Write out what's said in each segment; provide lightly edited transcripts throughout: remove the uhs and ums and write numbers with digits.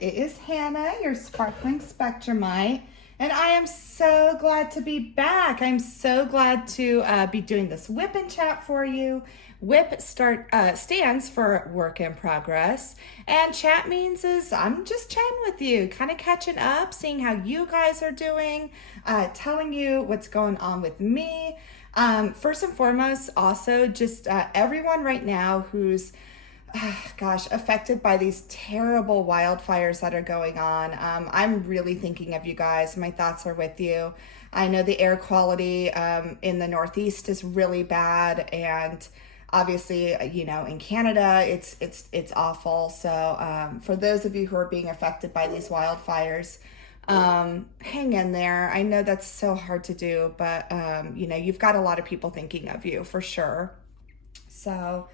It is Hannah, your Sparkling Spectrumite, and I am so glad to be back. I'm so glad to be doing this WIP and Chat for you. WIP stands for Work in Progress, and Chat means I'm just chatting with you, kind of catching up, seeing how you guys are doing, telling you what's going on with me. First and foremost, also just everyone right now who's affected by these terrible wildfires that are going on. I'm really thinking of you guys. My thoughts are with you. I know the air quality in the Northeast is really bad, and obviously, in Canada, it's awful. So for those of you who are being affected by these wildfires, hang in there. I know that's so hard to do, but you've got a lot of people thinking of you for sure. So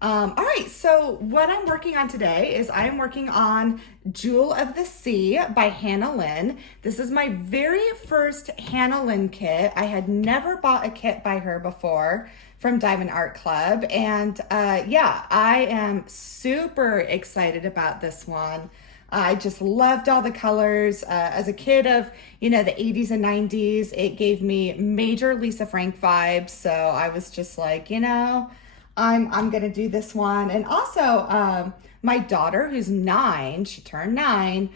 all right, so what I'm working on today is I'm working on Jewel of the Sea by Hannah Lynn. This is my very first Hannah Lynn kit. I had never bought a kit by her before from Diamond Art Club. And I am super excited about this one. I just loved all the colors. As a kid of, the 80s and 90s, it gave me major Lisa Frank vibes. So I was just like, I'm gonna do this one. And also my daughter, who's 9, she turned 9,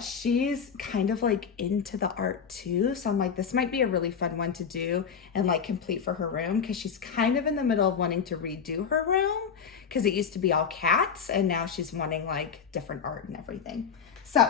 she's kind of like into the art too. So I'm like, this might be a really fun one to do and like complete for her room, because she's kind of in the middle of wanting to redo her room, because it used to be all cats and now she's wanting like different art and everything. So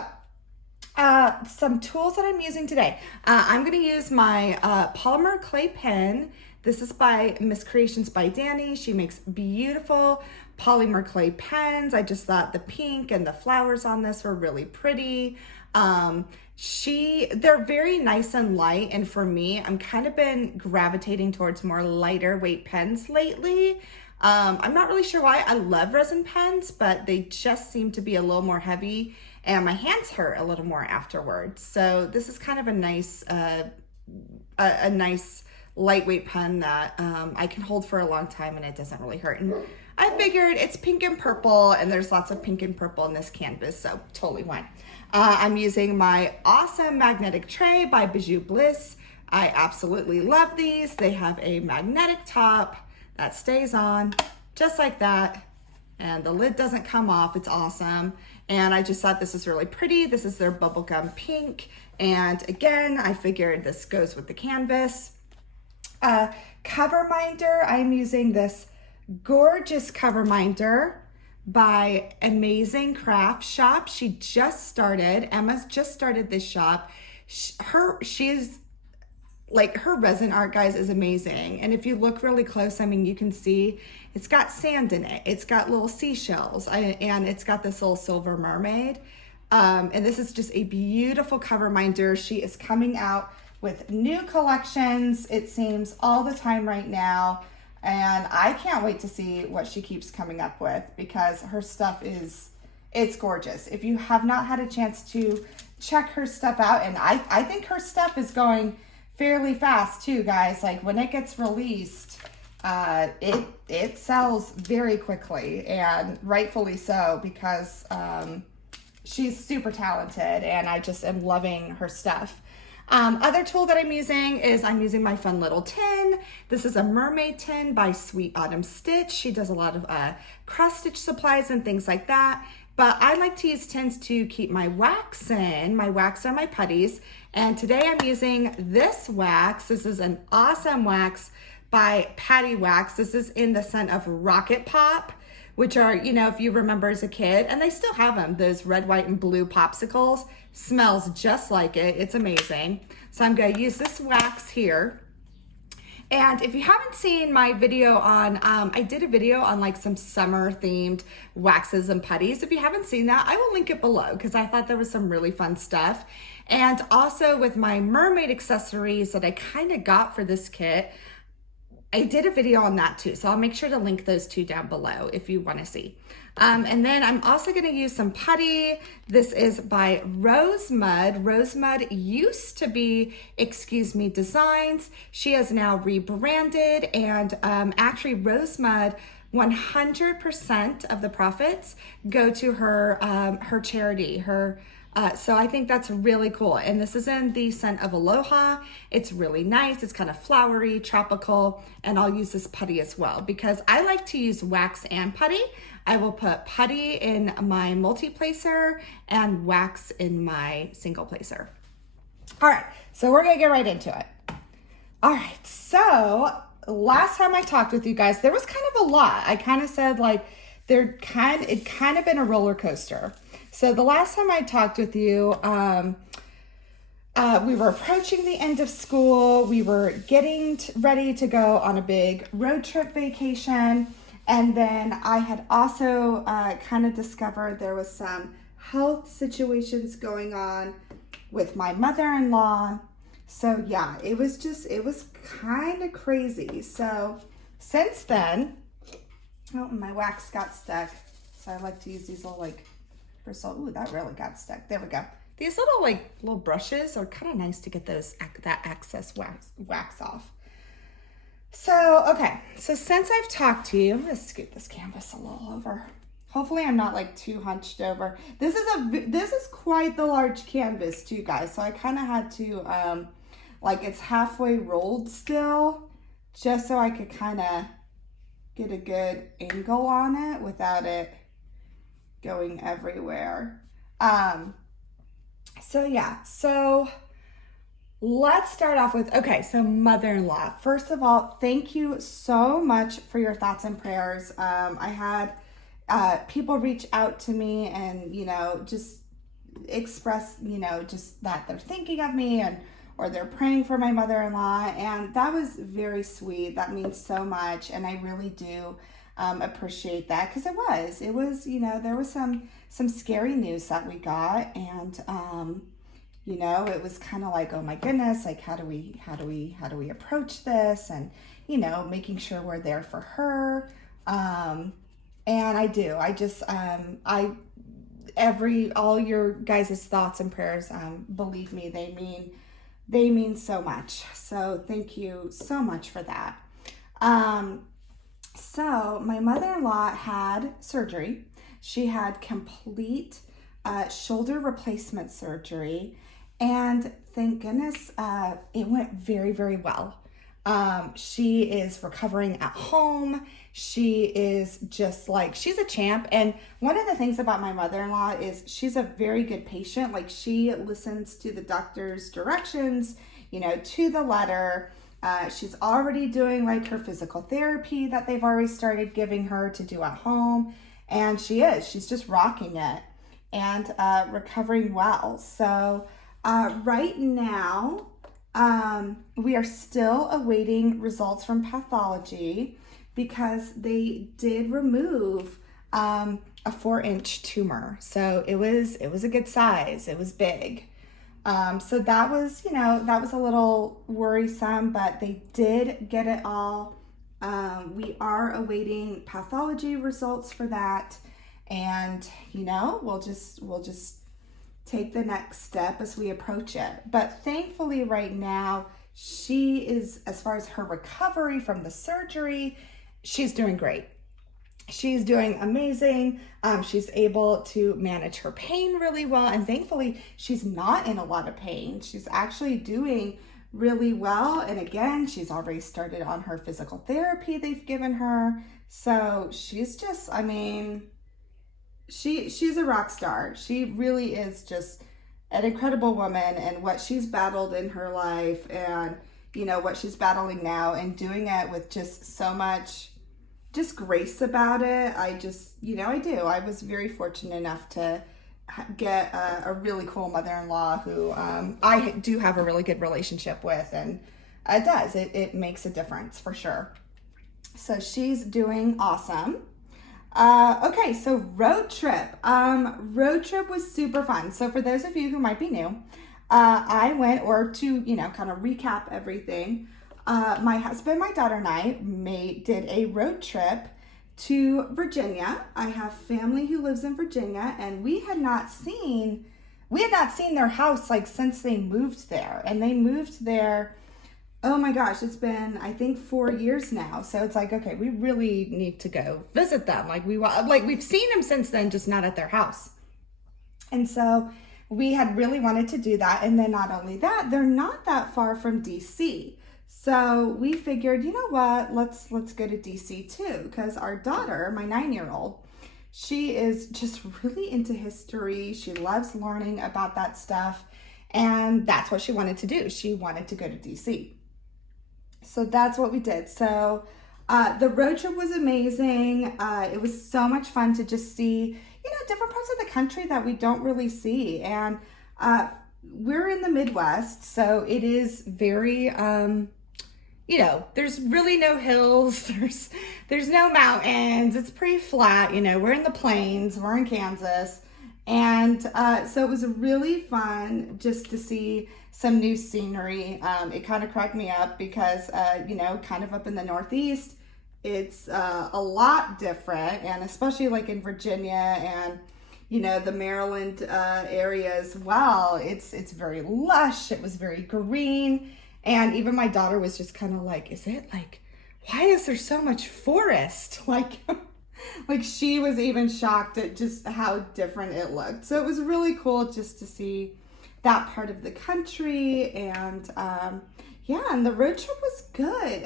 some tools that I'm using today. I'm gonna use my polymer clay pen. This is by Miss Creations by Danny. She makes beautiful polymer clay pens. I just thought the pink and the flowers on this were really pretty. They're very nice and light, and for me, I'm kind of been gravitating towards more lighter weight pens lately. I'm not really sure why. I love resin pens, but they just seem to be a little more heavy, and my hands hurt a little more afterwards. So this is kind of a nice, nice lightweight pen that I can hold for a long time and it doesn't really hurt. And I figured it's pink and purple, and there's lots of pink and purple in this canvas, so totally fine. I'm using my awesome magnetic tray by Bijou Bliss. I absolutely love these. They have a magnetic top that stays on just like that, and the lid doesn't come off. It's awesome. And I just thought this is really pretty. This is their bubblegum pink, and again, I figured this goes with the canvas. Cover minder, I'm using this gorgeous cover minder by Amazing Craft Shop. Emma's just started this shop. Her resin art, guys, is amazing. And if you look really close, you can see it's got sand in it. It's got little seashells, and it's got this little silver mermaid. And this is just a beautiful cover minder. She is coming out with new collections, it seems, all the time right now. And I can't wait to see what she keeps coming up with, because her stuff it's gorgeous. If you have not had a chance to check her stuff out, and I think her stuff is going fairly fast too, guys. Like when it gets released, it sells very quickly, and rightfully so, because she's super talented and I just am loving her stuff. Other tool that I'm using my fun little tin. This is a Mermaid tin by Sweet Autumn Stitch. She does a lot of cross stitch supplies and things like that. But I like to use tins to keep my wax in. My wax are my putties. And today I'm using this wax. This is an awesome wax by Patty Wax. This is in the scent of Rocket Pop, which are, if you remember as a kid, and they still have them, those red, white, and blue popsicles. Smells just like it. It's amazing. So I'm going to use this wax here. And if you haven't seen my video on, I did a video on like some summer themed waxes and putties. If you haven't seen that, I will link it below, because I thought there was some really fun stuff. And also with my mermaid accessories that I kind of got for this kit, I did a video on that too, so I'll make sure to link those two down below if you want to see. And then I'm also going to use some putty. This is by Rosemud. Rosemud used to be Excuse Me Designs. She has now rebranded, and actually Rosemud 100% of the profits go to her her charity, so I think that's really cool. And this is in the scent of Aloha. It's really nice. It's kind of flowery, tropical, and I'll use this putty as well because I like to use wax and putty. I will put putty in my multi-placer and wax in my single placer. All right, so we're gonna get right into it. All right, so last time I talked with you guys, there was kind of a lot. I kind of said like it kind of been a roller coaster. So the last time I talked with you, we were approaching the end of school. We were getting ready to go on a big road trip vacation. And then I had also kind of discovered there was some health situations going on with my mother-in-law. So yeah, it was kind of crazy. So since then, oh, my wax got stuck. So I like to use these little like bristle. Ooh, that really got stuck. There we go. These little brushes are kind of nice to get that excess wax off. So, okay. So since I've talked to you, I'm going to scoot this canvas a little over. Hopefully I'm not like too hunched over. This is quite the large canvas too, guys. So I kind of had to, like it's halfway rolled still, just so I could kind of get a good angle on it without it going everywhere. So yeah, so let's start off with, okay, so mother-in-law. First of all, thank you so much for your thoughts and prayers. I had people reach out to me and, just express, just that they're thinking of me or they're praying for my mother-in-law. And that was very sweet. That means so much. And I really do appreciate that because it was, there was some scary news that we got. And, it was kind of like, oh my goodness, like how do we approach this? And, making sure we're there for her. And I do, all your guys' thoughts and prayers, believe me, they mean so much. So thank you so much for that. So my mother-in-law had surgery. She had complete shoulder replacement surgery. And thank goodness, it went very, very well. She is recovering at home. She is just like, she's a champ. And one of the things about my mother-in-law is she's a very good patient. Like she listens to the doctor's directions, to the letter. She's already doing like her physical therapy that they've already started giving her to do at home. And she's just rocking it and recovering well. So right now, we are still awaiting results from pathology because they did remove a 4-inch tumor. So it was a good size. It was big. So that was, that was a little worrisome, but they did get it all. We are awaiting pathology results for that. And, we'll just take the next step as we approach it. But thankfully right now, she is, as far as her recovery from the surgery, she's doing great. She's doing amazing. She's able to manage her pain really well. And thankfully, she's not in a lot of pain. She's actually doing really well. And again, she's already started on her physical therapy they've given her. So she's just, she's a rock star. She really is just an incredible woman, and what she's battled in her life and, what she's battling now and doing it with just so much just grace about it. I just, I do. I was very fortunate enough to get a really cool mother-in-law who I do have a really good relationship with, and it makes a difference for sure. So she's doing awesome. Okay, so road trip. Road trip was super fun. So for those of you who might be new, I went, or to, kind of recap everything, my husband, my daughter, and I did a road trip to Virginia. I have family who lives in Virginia, and we had not seen their house like since they moved there. And they moved there Oh my gosh, it's been, I think, 4 years now. So it's like, okay, we really need to go visit them. Like we've seen them since then, just not at their house. And so we had really wanted to do that. And then not only that, they're not that far from DC. So we figured, you know what, let's go to DC too, because our daughter, my 9-year-old, she is just really into history. She loves learning about that stuff. And that's what she wanted to do. She wanted to go to DC. So that's what we did. So the road trip was amazing. It was so much fun to just see, different parts of the country that we don't really see. And we're in the Midwest, so it is very, there's really no hills. There's no mountains. It's pretty flat. We're in the plains. We're in Kansas. And so it was really fun just to see some new scenery. It kind of cracked me up because, kind of up in the Northeast, it's a lot different. And especially like in Virginia and, the Maryland area as well. It's very lush. It was very green. And even my daughter was just kind of like, why is there so much forest? Like she was even shocked at just how different it looked. So it was really cool just to see that part of the country. And and the road trip was good.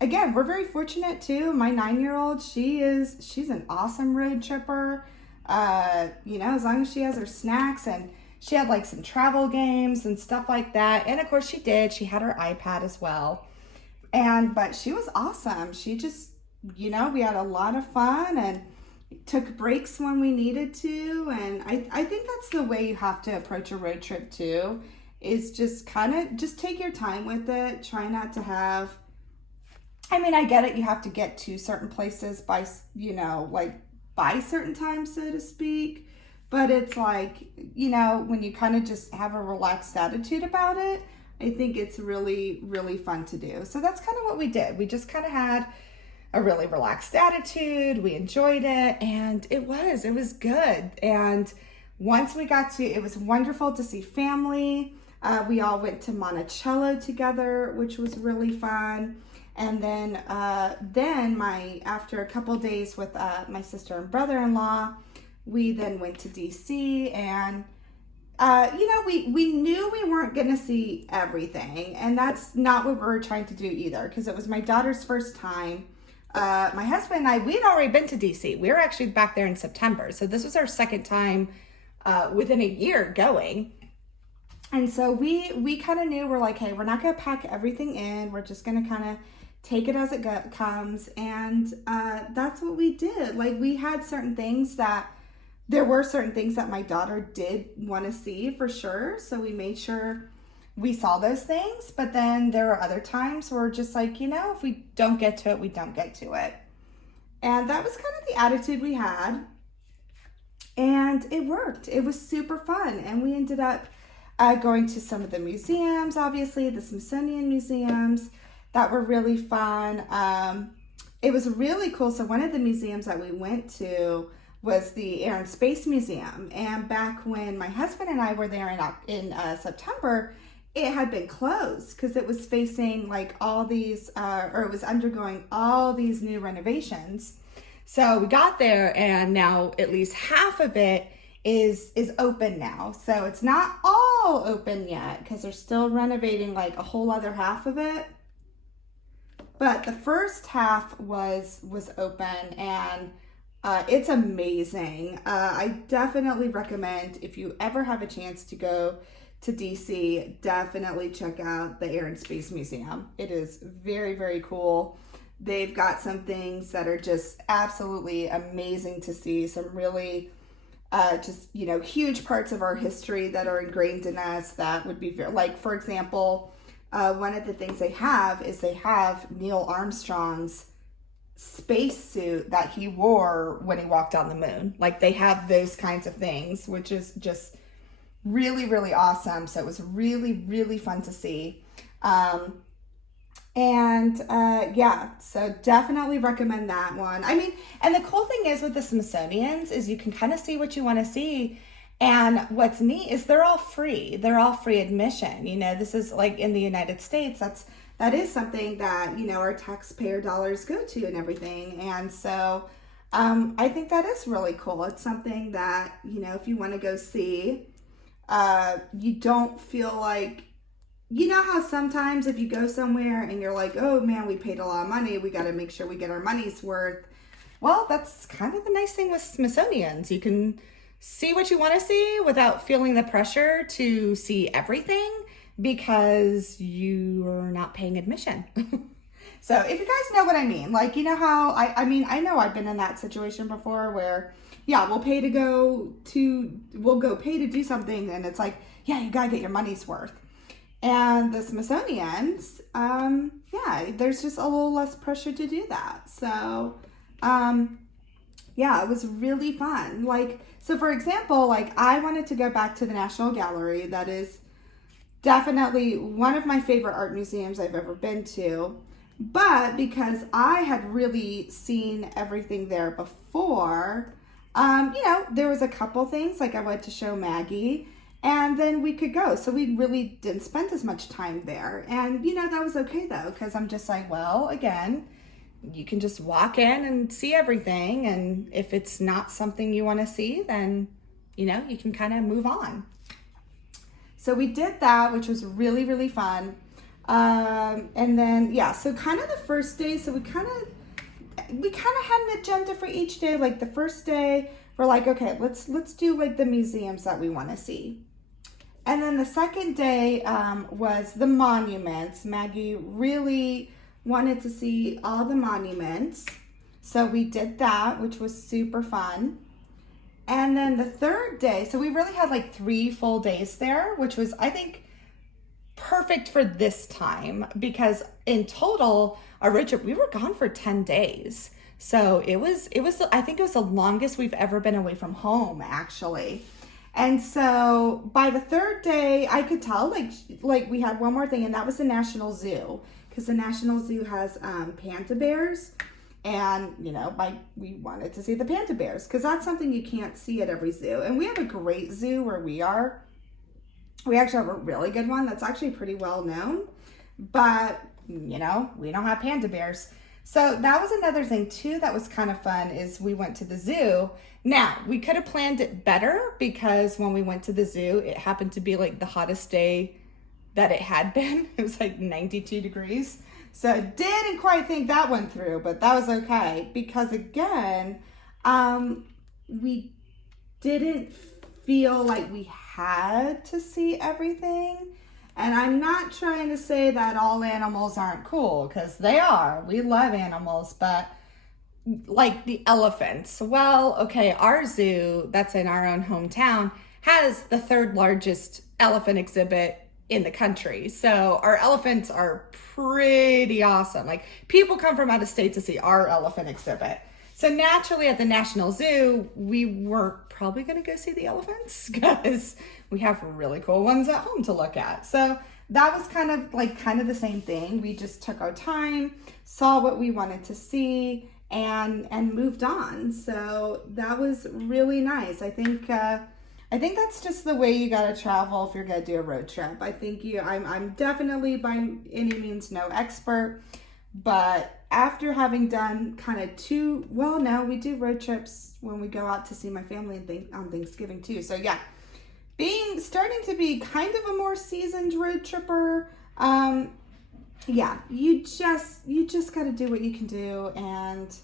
Again, we're very fortunate too. My 9-year-old, she's an awesome road tripper. As long as she has her snacks, and she had like some travel games and stuff like that. And of course she had her iPad as well. But she was awesome. She just, we had a lot of fun and took breaks when we needed to. And I think that's the way you have to approach a road trip too, is just just take your time with it. Try not to have, I get it. You have to get to certain places by, by certain times, so to speak. But it's like, when you kind of just have a relaxed attitude about it, I think it's really, really fun to do. So that's kind of what we did. We just kind of had a really relaxed attitude. We enjoyed it, and it was good. And once we got to, it was wonderful to see family. We all went to Monticello together, which was really fun. And then after a couple days with my sister and brother-in-law, we then went to DC. And we knew we weren't going to see everything, and that's not what we were trying to do either, because it was my daughter's first time. My husband and I, we'd already been to DC. We were actually back there in September. So this was our second time within a year going. And so we kind of knew, we're like, hey, we're not going to pack everything in. We're just going to kind of take it as it comes. And that's what we did. Like, we had there were certain things that my daughter did want to see for sure. So we made sure we saw those things. But then there were other times where we're just like, if we don't get to it, we don't get to it. And that was kind of the attitude we had. And it worked. It was super fun. And we ended up going to some of the museums, obviously, the Smithsonian museums that were really fun. It was really cool. So one of the museums that we went to was the Air and Space Museum. And back when my husband and I were there in September, it had been closed because it was facing like all these, or it was undergoing all these new renovations. So we got there, and now at least half of it is open now. So it's not all open yet because they're still renovating like a whole other half of it. But the first half was open, and it's amazing. I definitely recommend, if you ever have a chance to go to DC, definitely check out the Air and Space Museum. It is very, very cool. They've got some things that are just absolutely amazing to see. Some really huge parts of our history that are ingrained in us that would be like, for example, one of the things they have Neil Armstrong's spacesuit that he wore when he walked on the moon. Like, they have those kinds of things, which is just really, really awesome. So it was really, really fun to see. So definitely recommend that one. And the cool thing is with the Smithsonian's is you can kind of see what you want to see. And what's neat is they're all free. They're all free admission. You know, this is like in the United States, that is something that, you know, our taxpayer dollars go to and everything. And so I think that is really cool. It's something that, you know, if you want to go see, you don't feel like, you know how sometimes if you go somewhere and you're like, oh man, we paid a lot of money, we got to make sure we get our money's worth. Well, that's kind of the nice thing with Smithsonian's. You can see what you want to see without feeling the pressure to see everything because you're not paying admission. So if you guys know what I mean, like, you know how, I mean, I know I've been in that situation before where, yeah, we'll pay to do something and it's like, yeah, you gotta get your money's worth. And the Smithsonian's, yeah, there's just a little less pressure to do that. So, yeah, it was really fun. Like, so for example, like I wanted to go back to the National Gallery. That is definitely one of my favorite art museums I've ever been to. But because I had really seen everything there before, you know, there was a couple things like I went to show Maggie and then we could go. So we really didn't spend as much time there. And, you know, that was okay though, because I'm just like, well, again, you can just walk in and see everything. And if it's not something you want to see, then, you know, you can kind of move on. So we did that, which was really, really fun. And then, yeah, so kind of the first day, so we kind of had an agenda for each day. Like the first day, we're like, okay, let's do like the museums that we want to see. And then the second day was the monuments. Maggie really wanted to see all the monuments. So we did that, which was super fun. And then the third day, so we really had like 3 full days there, which was, I think, perfect for this time because in total, our road trip, we were gone for 10 days. So it was, I think it was the longest we've ever been away from home, actually. And so by the third day, I could tell like we had one more thing, and that was the National Zoo, because the National Zoo has panda bears. And, you know, we wanted to see the panda bears because that's something you can't see at every zoo. And we have a great zoo where we are. We actually have a really good one that's actually pretty well known, but, you know, we don't have panda bears. So that was another thing too that was kind of fun is we went to the zoo. Now, we could have planned it better because when we went to the zoo, it happened to be like the hottest day that it had been. It was like 92 degrees. So I didn't quite think that one through, but that was okay because again, we didn't feel like we had to see everything. And I'm not trying to say that all animals aren't cool, because they are. We love animals, but like the elephants. Well, okay, our zoo that's in our own hometown has the 3rd largest elephant exhibit in the country. So our elephants are pretty awesome. Like people come from out of state to see our elephant exhibit. So naturally at the National Zoo, we were probably going to go see the elephants because we have really cool ones at home to look at. So that was kind of the same thing. We just took our time, saw what we wanted to see, and moved on. So that was really nice. I think that's just the way you got to travel if you're going to do a road trip. I think I'm definitely by any means no expert, but after having done kind of we do road trips when we go out to see my family on Thanksgiving too. So yeah, starting to be kind of a more seasoned road tripper. Yeah, you just got to do what you can do and,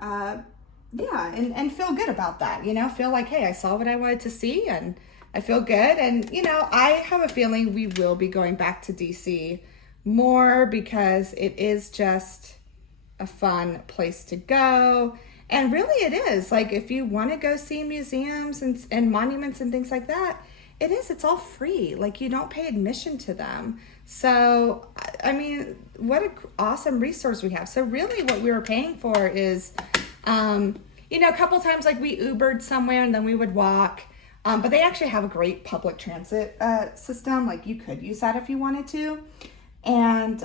yeah, and feel good about that, you know, feel like, hey, I saw what I wanted to see and I feel good. And, you know, I have a feeling we will be going back to DC more because it is just a fun place to go. And really it is, like, if you want to go see museums and monuments and things like that, it's all free. Like, you don't pay admission to them. So, I mean, what an awesome resource we have. So really what we were paying for is, you know, a couple times like we Ubered somewhere and then we would walk. But they actually have a great public transit system. Like, you could use that if you wanted to. And,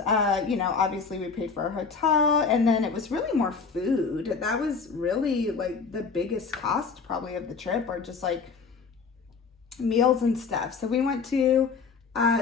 you know, obviously we paid for a hotel, and then it was really more food. That was really like the biggest cost probably of the trip, or just like meals and stuff. So we went to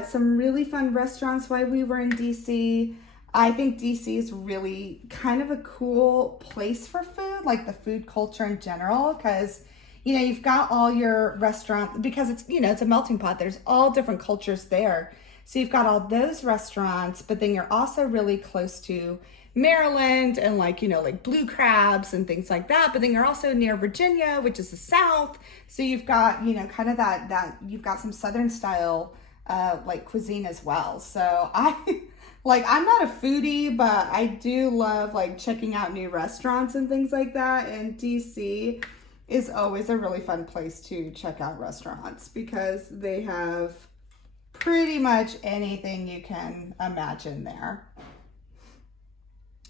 some really fun restaurants while we were in DC. I think DC is really kind of a cool place for food, like the food culture in general, because you've got all your restaurants, because it's, it's a melting pot. There's all different cultures there. So you've got all those restaurants, but then you're also really close to Maryland and like Blue Crabs and things like that. But then you're also near Virginia, which is the South. So you've got, kind of that you've got some Southern style, like cuisine as well. So I'm not a foodie, but I do love like checking out new restaurants and things like that. And DC is always a really fun place to check out restaurants because they have pretty much anything you can imagine there.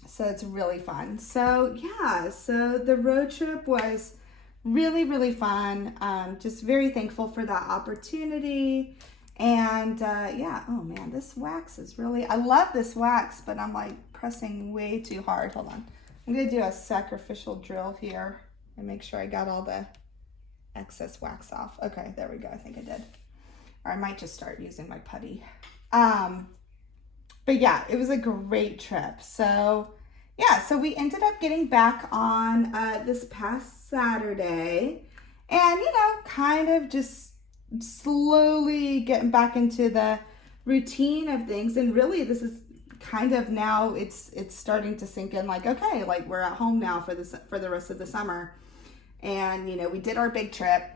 So it's really fun. So yeah, so the road trip was really, really fun. Just very thankful for that opportunity. And yeah, oh man, this wax is really, I love this wax, but I'm like pressing way too hard. Hold on. I'm gonna do a sacrificial drill here and make sure I got all the excess wax off. Okay, there we go. I think I did. Or I might just start using my putty. But yeah, it was a great trip. So yeah, so we ended up getting back on this past Saturday and, kind of just slowly getting back into the routine of things. And really this is kind of now it's starting to sink in like, okay, like we're at home now for the rest of the summer. And, we did our big trip.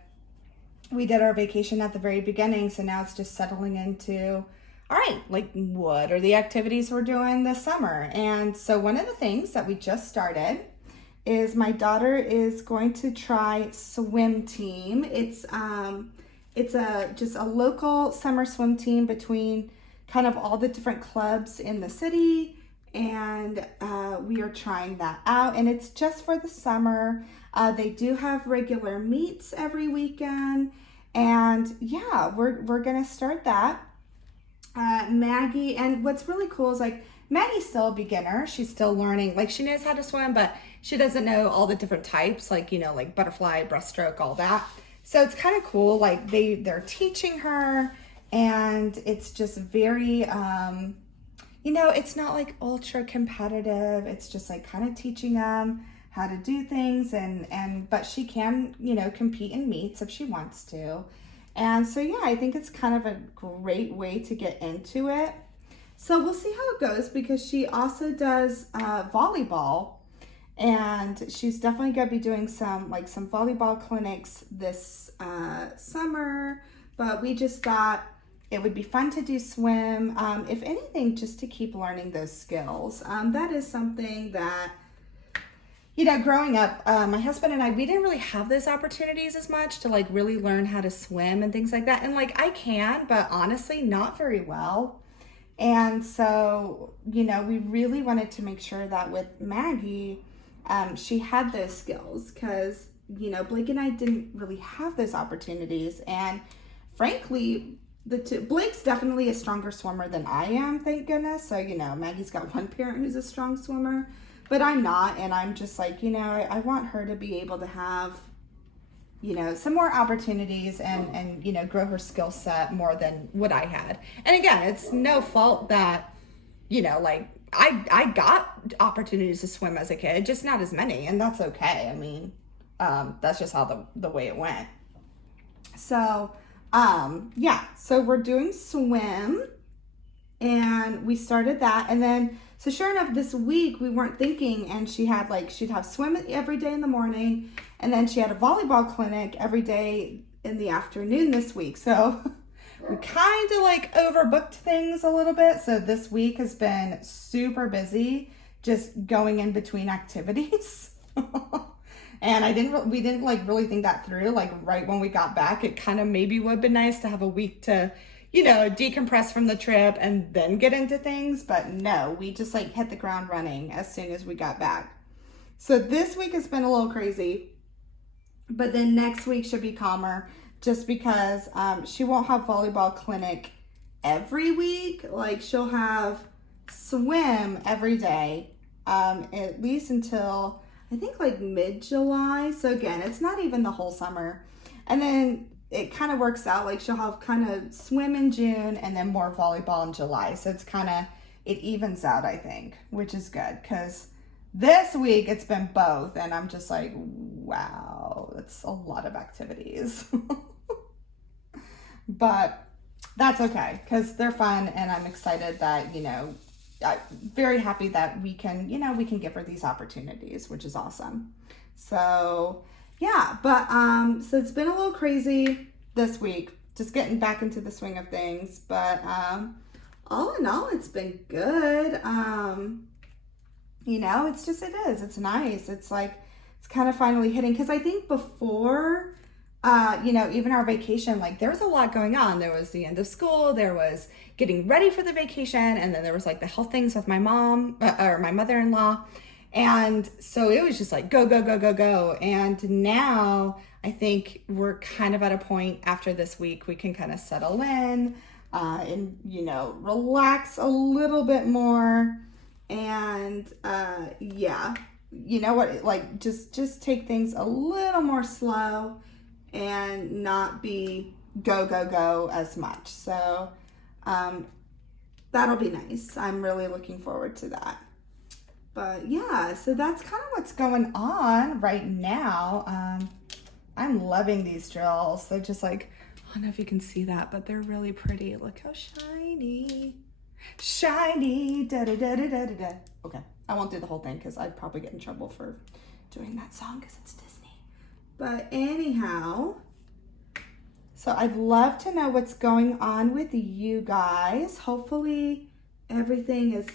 We did our vacation at the very beginning. So now it's just settling into, all right, like what are the activities we're doing this summer? And so one of the things that we just started is my daughter is going to try swim team. It's just a local summer swim team between kind of all the different clubs in the city. And we are trying that out and it's just for the summer. They do have regular meets every weekend. And yeah, we're gonna start that. Maggie, and what's really cool is like Maggie's still a beginner. She's still learning, like she knows how to swim, but she doesn't know all the different types, like, like butterfly, breaststroke, all that. So it's kind of cool. Like they're teaching her and it's just very, it's not like ultra competitive. It's just like kind of teaching them how to do things but she can, compete in meets if she wants to. And so, yeah, I think it's kind of a great way to get into it. So we'll see how it goes because she also does volleyball and she's definitely going to be doing some volleyball clinics this summer, but we just thought it would be fun to do swim. If anything, just to keep learning those skills. That is something that, growing up, my husband and I, we didn't really have those opportunities as much to like really learn how to swim and things like that. And like I can, but honestly, not very well. And so, we really wanted to make sure that with Maggie, she had those skills because, Blake and I didn't really have those opportunities. And frankly, Blake's definitely a stronger swimmer than I am, thank goodness. So, Maggie's got one parent who's a strong swimmer. But I'm not, and I'm just like, I want her to be able to have, some more opportunities and grow her skill set more than what I had. And again, it's no fault that, like I got opportunities to swim as a kid, just not as many, and that's okay. I mean, that's just how the way it went. So, yeah, so we're doing swim and we started that, and then so sure enough, this week we weren't thinking, and she'd have swim every day in the morning, and then she had a volleyball clinic every day in the afternoon this week. So we kind of like overbooked things a little bit. So this week has been super busy, just going in between activities. And we didn't like really think that through. Like right when we got back, it kind of maybe would have been nice to have a week to decompress from the trip and then get into things. But no, we just like hit the ground running as soon as we got back. So this week has been a little crazy, but then next week should be calmer just because she won't have volleyball clinic every week. Like she'll have swim every day, at least until I think like mid-July. So again, it's not even the whole summer. And then it kind of works out. Like she'll have kind of swim in June and then more volleyball in July. So it's kind of, it evens out, I think, which is good because this week it's been both. And I'm just like, wow, that's a lot of activities. But that's okay because they're fun. And I'm excited that, you know, I'm very happy that we can, you know, we can give her these opportunities, which is awesome. So yeah, but so it's been a little crazy this week, just getting back into the swing of things, but all in all, it's been good. You know, it's just, it's nice. It's like, it's kind of finally hitting, because I think before, you know, even our vacation, like there was a lot going on. There was the end of school, there was getting ready for the vacation, and then there was like the health things with my mom, or my mother-in-law. And so it was just like, go, go, go, go, go. And now I think we're kind of at a point after this week, we can kind of settle in and, you know, relax a little bit more. And yeah, you know what, like just take things a little more slow and not be go, go, go as much. So that'll be nice. I'm really looking forward to that. But yeah, so that's kind of what's going on right now. I'm loving these drills. They're just like, I don't know if you can see that, but they're really pretty. Look how shiny. Shiny. Da da da da da da. Okay, I won't do the whole thing because I'd probably get in trouble for doing that song because it's Disney. But anyhow, so I'd love to know what's going on with you guys. Hopefully everything is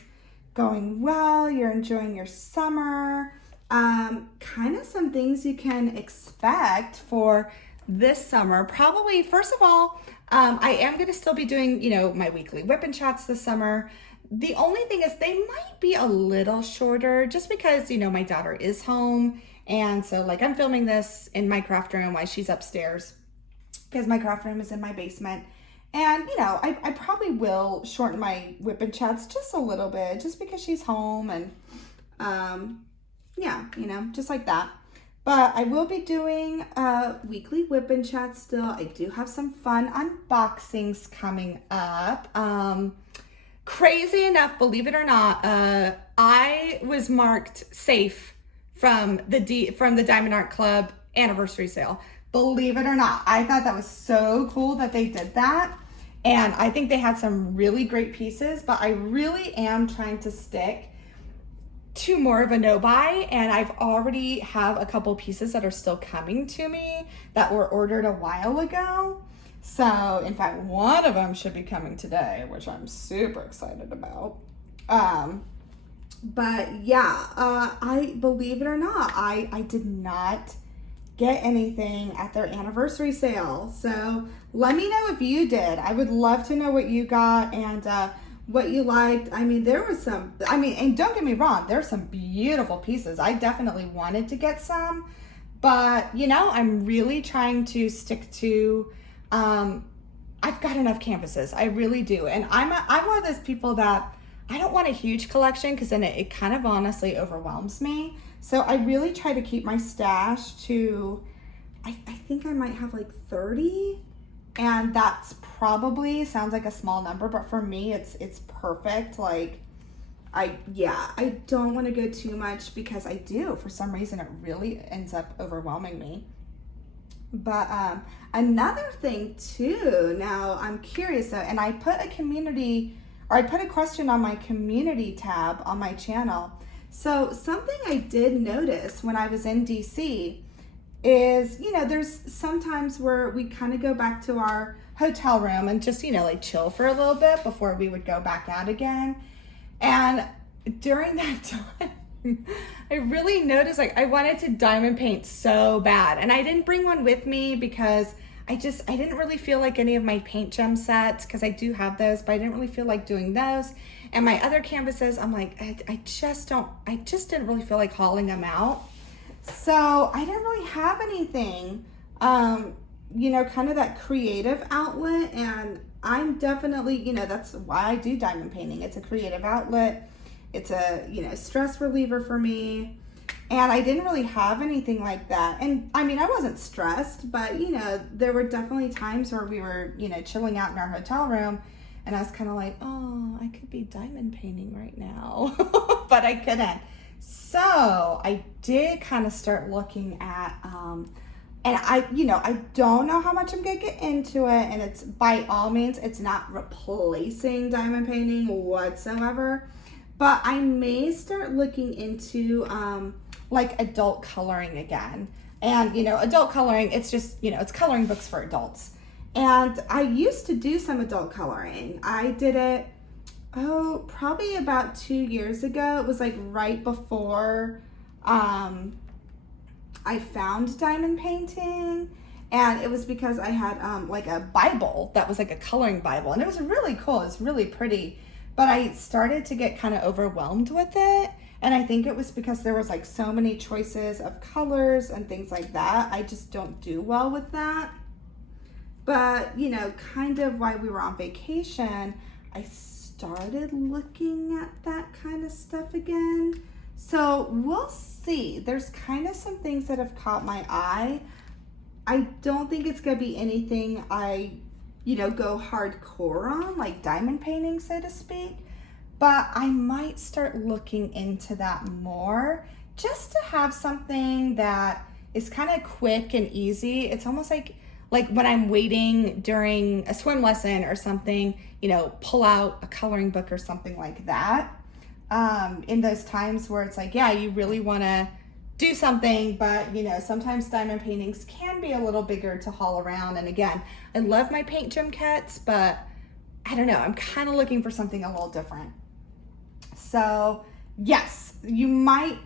going well, you're enjoying your summer. Kind of some things you can expect for this summer. Probably, first of all, I am going to still be doing, you know, my weekly WIP and Chats this summer. The only thing is they might be a little shorter just because, you know, my daughter is home. And so like I'm filming this in my craft room while she's upstairs because my craft room is in my basement. And, you know, I probably will shorten my WIP and Chats just a little bit just because she's home and, yeah, you know, just like that. But I will be doing weekly WIP and Chats still. I do have some fun unboxings coming up. Crazy enough, believe it or not, I was marked safe from the Diamond Art Club anniversary sale. Believe it or not, I thought that was so cool that they did that. And I think they had some really great pieces, but I really am trying to stick to more of a no buy. And I've already have a couple pieces that are still coming to me that were ordered a while ago. So in fact, one of them should be coming today, which I'm super excited about. But yeah, I believe it or not, I did not get anything at their anniversary sale. So let me know if you did. I would love to know what you got and what you liked. I mean, there was some, and don't get me wrong, there's some beautiful pieces. I definitely wanted to get some, but you know, I'm really trying to stick to, I've got enough canvases. I really do. And I'm one of those people that I don't want a huge collection because then it kind of honestly overwhelms me. So I really try to keep my stash to, I think I might have like 30, and that's probably sounds like a small number, but for me it's perfect. Like I don't want to go too much because I do, for some reason it really ends up overwhelming me. But another thing too, now I'm curious though, and I put a question on my community tab on my channel. So something I did notice when I was in DC is, you know, there's sometimes where we kind of go back to our hotel room and just, you know, like chill for a little bit before we would go back out again. And during that time, I really noticed like I wanted to diamond paint so bad. And I didn't bring one with me because I didn't really feel like any of my paint gem sets, because I do have those, but I didn't really feel like doing those. And my other canvases, I'm like, I just didn't really feel like hauling them out. So I didn't really have anything, you know, kind of that creative outlet. And I'm definitely, you know, that's why I do diamond painting. It's a creative outlet. It's a, you know, stress reliever for me. And I didn't really have anything like that. And I mean, I wasn't stressed, but you know, there were definitely times where we were, you know, chilling out in our hotel room, and I was kind of like, oh, I could be diamond painting right now, but I couldn't. So I did kind of start looking at, and I don't know how much I'm gonna get into it, and it's by all means, it's not replacing diamond painting whatsoever, but I may start looking into like adult coloring again. And you know, adult coloring, it's just, you know, it's coloring books for adults. And I used to do some adult coloring. I did it, probably about 2 years ago. It was like right before I found diamond painting, and it was because I had like a Bible that was like a coloring Bible, and it was really cool. It was really pretty, but I started to get kind of overwhelmed with it, and I think it was because there was like so many choices of colors and things like that. I just don't do well with that. But you know, kind of while we were on vacation, I started looking at that kind of stuff again. So we'll see. There's kind of some things that have caught my eye. I don't think it's gonna be anything I, you know, go hardcore on, like diamond painting, so to speak. But I might start looking into that more, just to have something that is kind of quick and easy. It's almost like when I'm waiting during a swim lesson or something, you know, pull out a coloring book or something like that. In those times where it's like, yeah, you really want to do something, but you know, sometimes diamond paintings can be a little bigger to haul around. And again, I love my paint gem kits, but I don't know, I'm kind of looking for something a little different. So yes, you might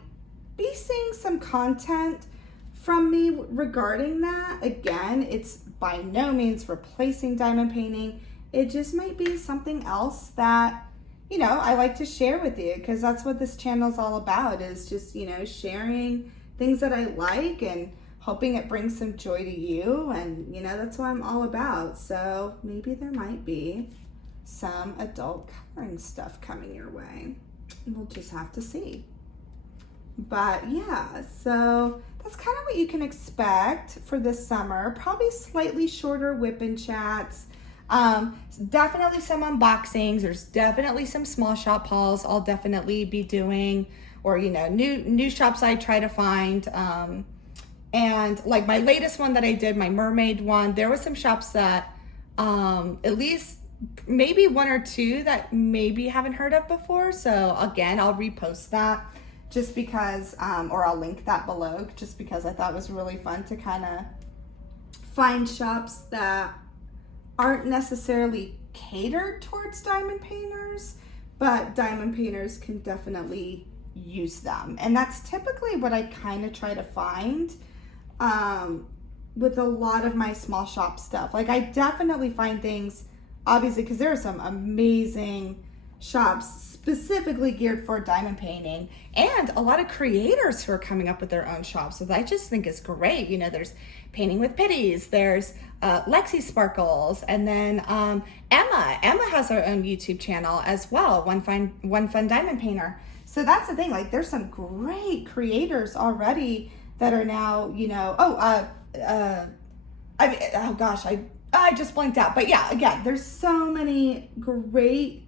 be seeing some content from me regarding that. Again, it's by no means replacing diamond painting. It just might be something else that, you know, I like to share with you, because that's what this channel is all about, is just, you know, sharing things that I like and hoping it brings some joy to you. And, you know, that's what I'm all about. So maybe there might be some adult coloring stuff coming your way. We'll just have to see. But yeah, so that's kind of what you can expect for this summer. Probably slightly shorter WIP and Chats. Definitely some unboxings. There's definitely some small shop hauls I'll definitely be doing, or you know, new shops I try to find. And like my latest one that I did, my Mermaid one, there was some shops that at least maybe one or two that maybe haven't heard of before. So again, I'll repost that just because, or I'll link that below, just because I thought it was really fun to kind of find shops that aren't necessarily catered towards diamond painters, but diamond painters can definitely use them. And that's typically what I kind of try to find with a lot of my small shop stuff. Like I definitely find things, obviously, because there are some amazing shops specifically geared for diamond painting, and a lot of creators who are coming up with their own shops. So I just think it's great. You know, there's Painting with Putties, there's Lexi Sparkles, and then Emma has her own YouTube channel as well, One Fun Diamond Painter. So that's the thing, like there's some great creators already that are now, you know, I just blanked out. But yeah, again, there's so many great,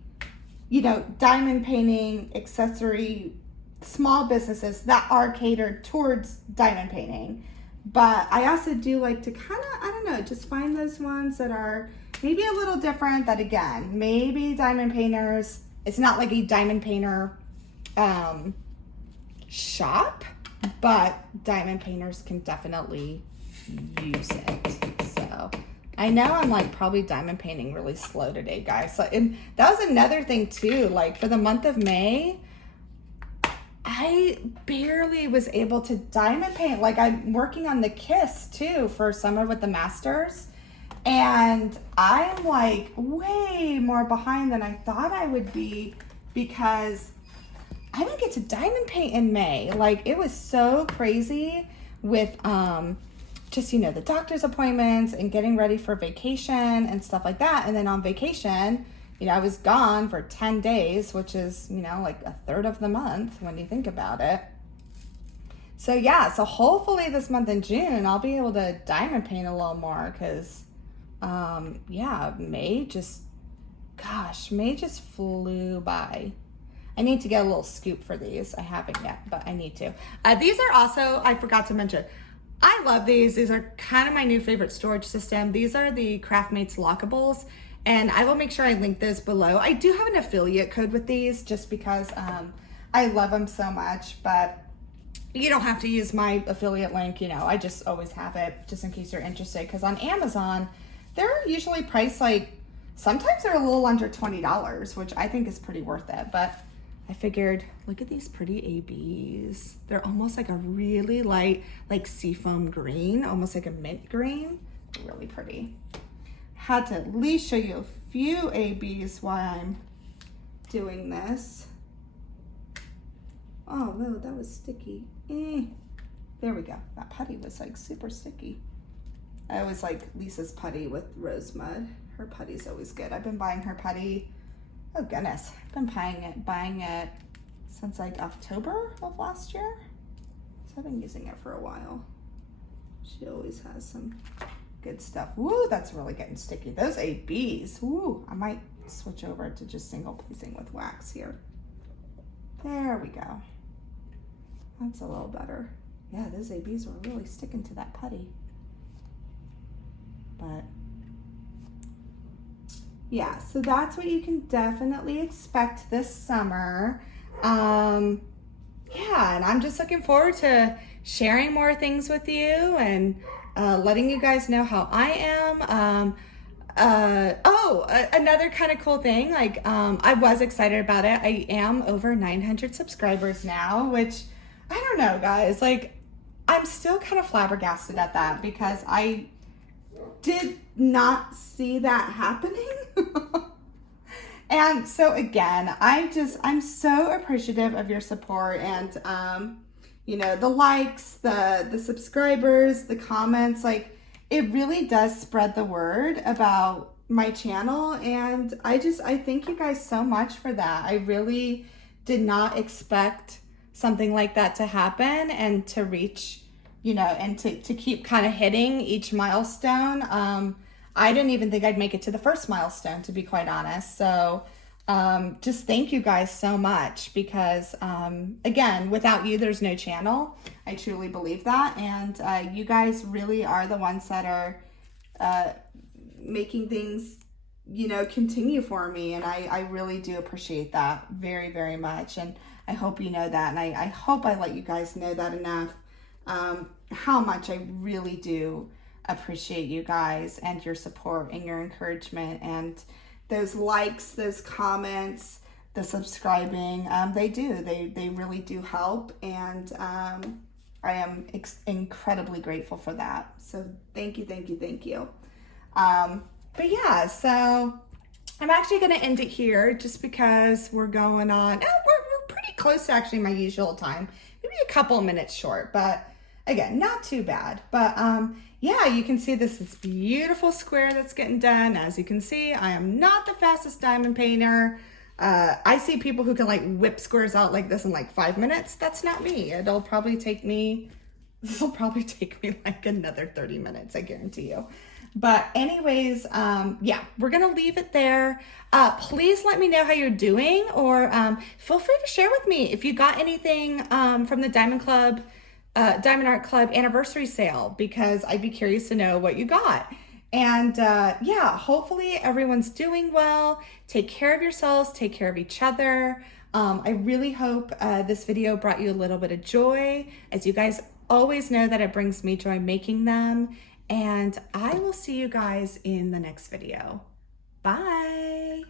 you know, diamond painting accessory small businesses that are catered towards diamond painting. But I also do like to kind of, I don't know, just find those ones that are maybe a little different, that again, maybe diamond painters, it's not like a diamond painter shop, but diamond painters can definitely use it. So I know I'm like probably diamond painting really slow today, guys. So, and that was another thing too, like for the month of May, I barely was able to diamond paint. Like I'm working on the Kiss too for Summer with the Masters, and I'm like way more behind than I thought I would be, because I didn't get to diamond paint in May. Like it was so crazy with just, you know, the doctor's appointments and getting ready for vacation and stuff like that. And then on vacation, you know, I was gone for 10 days, which is, you know, like a third of the month when you think about it. So yeah, so hopefully this month in June, I'll be able to diamond paint a little more because, yeah, May just flew by. I need to get a little scoop for these. I haven't yet, but I need to. These are also, I forgot to mention, I love these. These are kind of my new favorite storage system. These are the Craftmates Lockables, and I will make sure I link those below. I do have an affiliate code with these just because I love them so much, but you don't have to use my affiliate link. You know, I just always have it just in case you're interested, because on Amazon, they're usually priced like, sometimes they're a little under $20, which I think is pretty worth it. But I figured, look at these pretty ABs. They're almost like a really light, like seafoam green, almost like a mint green. Really pretty. Had to at least show you a few ABs while I'm doing this. Oh, no, that was sticky. There we go. That putty was like super sticky. I always like Lisa's putty with rose mud. Her putty's always good. I've been buying her putty. Oh goodness, I've been buying it since like October of last year. So I've been using it for a while. She always has some good stuff. Woo, that's really getting sticky. Those ABs, woo. I might switch over to just single piecing with wax here. There we go. That's a little better. Yeah, those ABs were really sticking to that putty. But yeah, so that's what you can definitely expect this summer. Yeah, and I'm just looking forward to sharing more things with you and letting you guys know how I am. Another kind of cool thing, like I was excited about it. I am over 900 subscribers now, which I don't know, guys, like I'm still kind of flabbergasted at that because I did not see that happening. And so again, I'm so appreciative of your support and you know, the likes, the subscribers, the comments, like it really does spread the word about my channel, and I thank you guys so much for that. I really did not expect something like that to happen and to reach, you know, and to keep kind of hitting each milestone. I didn't even think I'd make it to the first milestone, to be quite honest. So just thank you guys so much because, again, without you, there's no channel. I truly believe that. And you guys really are the ones that are making things, you know, continue for me. And I really do appreciate that very, very much. And I hope you know that. And I hope I let you guys know that enough. How much I really do appreciate you guys and your support and your encouragement and those likes, those comments, the subscribing. They really do help, and I am incredibly grateful for that. So thank you. But yeah, so I'm actually going to end it here just because we're going on. We're pretty close to actually my usual time, maybe a couple of minutes short, but again, not too bad. But yeah, you can see this beautiful square that's getting done. As you can see, I am not the fastest diamond painter. I see people who can like whip squares out like this in like 5 minutes. That's not me. This will probably take me like another 30 minutes, I guarantee you. But anyways, yeah, we're gonna leave it there. Please let me know how you're doing, or feel free to share with me if you got anything from the Diamond Art Club anniversary sale, because I'd be curious to know what you got. And yeah, hopefully everyone's doing well. Take care of yourselves, take care of each other. I really hope this video brought you a little bit of joy. As you guys always know that it brings me joy making them. And I will see you guys in the next video. Bye.